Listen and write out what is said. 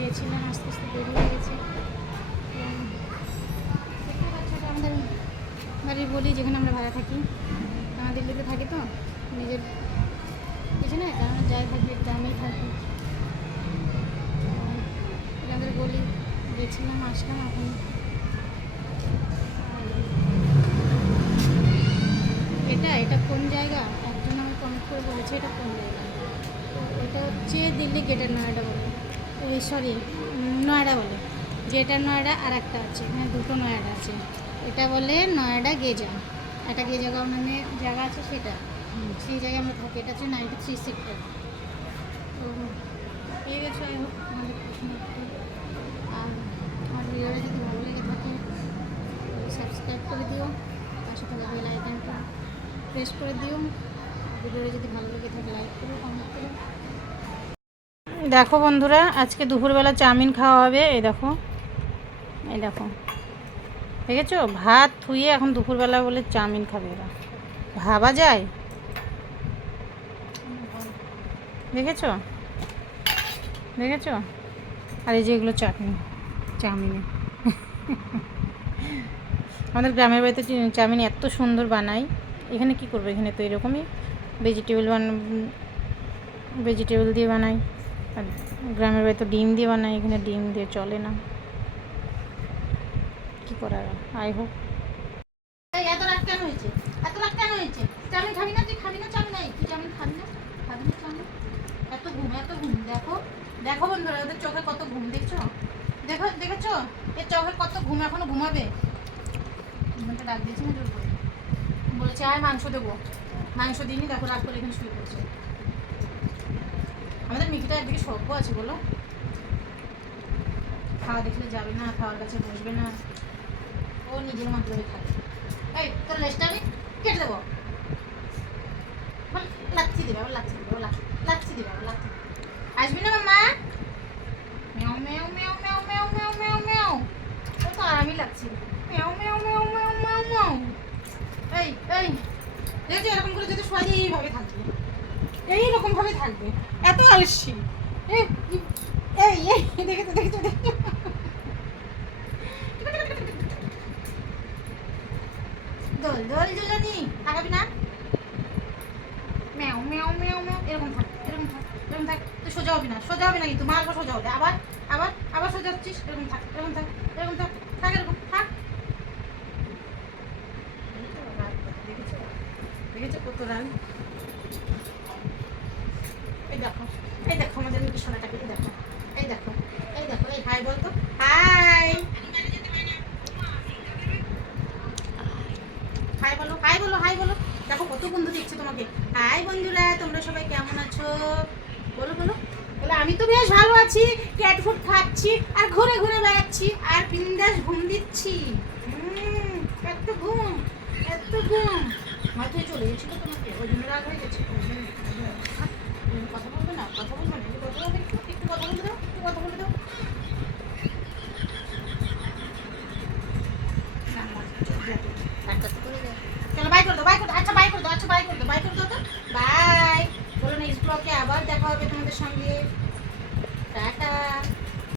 গিয়েছিলাম, আস্তে আস্তে দেরি হয়ে গেছে। আমাদের বাড়ির বলি যেখানে আমরা ভাড়া থাকি, আমরা দিল্লিতে থাকি তো, নিজের কিছু না, কারণ যাই থাকবে গ্রামেই থাকবে। আমাদের বলি গেছিলাম, আসলাম এখন। এটা কোন জায়গা একজন আমি কমেন্ট করে বলেছে এটা কোন জায়গা। এটা হচ্ছে দিল্লি গেটের নয়ডা বলে, সরি নয়ডা বলে। গেটার নয়ডা আর একটা আছে, এখানে দুটো নয়ডা আছে। এটা বলে নয়ডা গেজা, একটা গেজাগাঁও নামে জায়গা আছে, সেটা সেই জায়গায় আমরা থাকি। এটা হচ্ছে 93 সেক্টর। তো পেয়ে গেছো, আই হোপ আমাদের প্রশ্ন। আর আমার ভিডিওটা যদি ভালো লেগে থাকে সাবস্ক্রাইব করে দিও, পাশে থাকা বেল আইকনটা প্রেস করে দিও। ভিডিওটা যদি ভালো লেগে থাকে লাইক করো, কমেন্ট করো। দেখো বন্ধুরা, আজকে দুপুরবেলা চাউমিন খাওয়া হবে। এই দেখো, এই দেখো, দেখেছো? ভাত থুয়ে এখন দুপুরবেলা বলে চাউমিন খাবে। এরা ভাবা যায়? দেখেছো দেখেছো? আর এই যে এগুলো চাটনি চাউমিনে। আমাদের গ্রামের বাড়িতে চাউমিন এত সুন্দর বানাই। এখানে কি করবো, এখানে তো এরকমই ভেজিটেবল দিয়ে বানাই। আর গ্রামের বাড়িতে ডিম দিয়ে বানাই, এখানে ডিম দিয়ে চলে না। কি করার, আই হোপ। এত রাত কেন হয়েছে? এত রাত কেন হয়েছে? চাউমিন খাবি না? তুই খাবি না চাউমিন? নাই, তুই চাউমিন খাবি না? খাবি না চাউমিন? এত ঘুম, এত ঘুম। দেখো দেখো বন্ধুরা, ওদের চোখে কত ঘুম, দেখছো? দেখেছো এর চোখে কত ঘুম, এখনো ঘুমাবে। ঘুমটা ডাক দিয়েছি না জোর করে, বলেছে আয় মাংস দেবো, মাংস দিইনি, দেখো রাগ করে এখানে শুয়ে পড়ছে। আমাদের মিকিটা একদিকে সভ্য আছে বলো, খাওয়া দেখলে যাবে না, খাওয়ার কাছে বসবে না, ও নিজের মতো করে খাবে। এই তোর লেজটা আমি কেটে দেবো, লাচ্ছি দিবে, আবার লাচ্ছি দিবে, লাচ্ছি দিবে, আবার লাচ্ছি। আসবি না মামা? মেও মেও মেও মেও মেও মেও মেও মেও। ও তো আরামই লাগছে। মেও মেও মেও মেও মেও মেও। এই এই দেখছি, এরকম করে যদি শোয়া দিয়ে এইভাবে থাকবে, এইরকম ভাবে থাকবে, এত আলসি। এই এই এই দেখেছো দেখেছো দেখেছো? দোল দোল জুলানি তাকাবি না? মেও মেও মেও মেও। এরকম থাক, এরকম থাক, এরকম থাক। তুই সোজা হবি না, সোজা হবি না কিন্তু, মারবো সোজা হতে। আবার আবার আবার সোজা হচ্ছিস। এরকম থাক, এরকম থাক, এরকম থাক, থাক এরকম থাক। দেখেছো দেখেছো কত রান? এই দেখো, এই দেখো আমাদের মিকি সোনাটাকে, এই দেখো, এই দেখো, এই দেখো। এই হাই বলতো, হাই হাই বলো, হাই বলো, হাই বলো। দেখো কত বন্ধু দেখছে তোমাকে। হাই বন্ধুরা, তোমরা সবাই কেমন আছো? বলো বলো বলো। আমি তো বেশ ভালো আছি, ক্যাট ফুড খাচ্ছি আর ঘুরে ঘুরে বেড়াচ্ছি আর বিন্দাস ঘুম দিচ্ছি। এত ঘুম, এত ঘুম। মাথায় চলে গেছিল তোমাকে, ওই জন্য রাগ হয়ে গেছে। কথা বলবে না, কথা বলবে না, কথা বলবে, একটু কথা বলে দাও, একটু কথা বলে দাও। চলো বাই করে দাও, বাই করে দাও। আচ্ছা বাই করে দাও, আচ্ছা বাই করে দাও, বাই করে দাও তো। বাই বলো। নেক্সট ব্লগে আবার দেখা হবে তোমাদের সঙ্গে।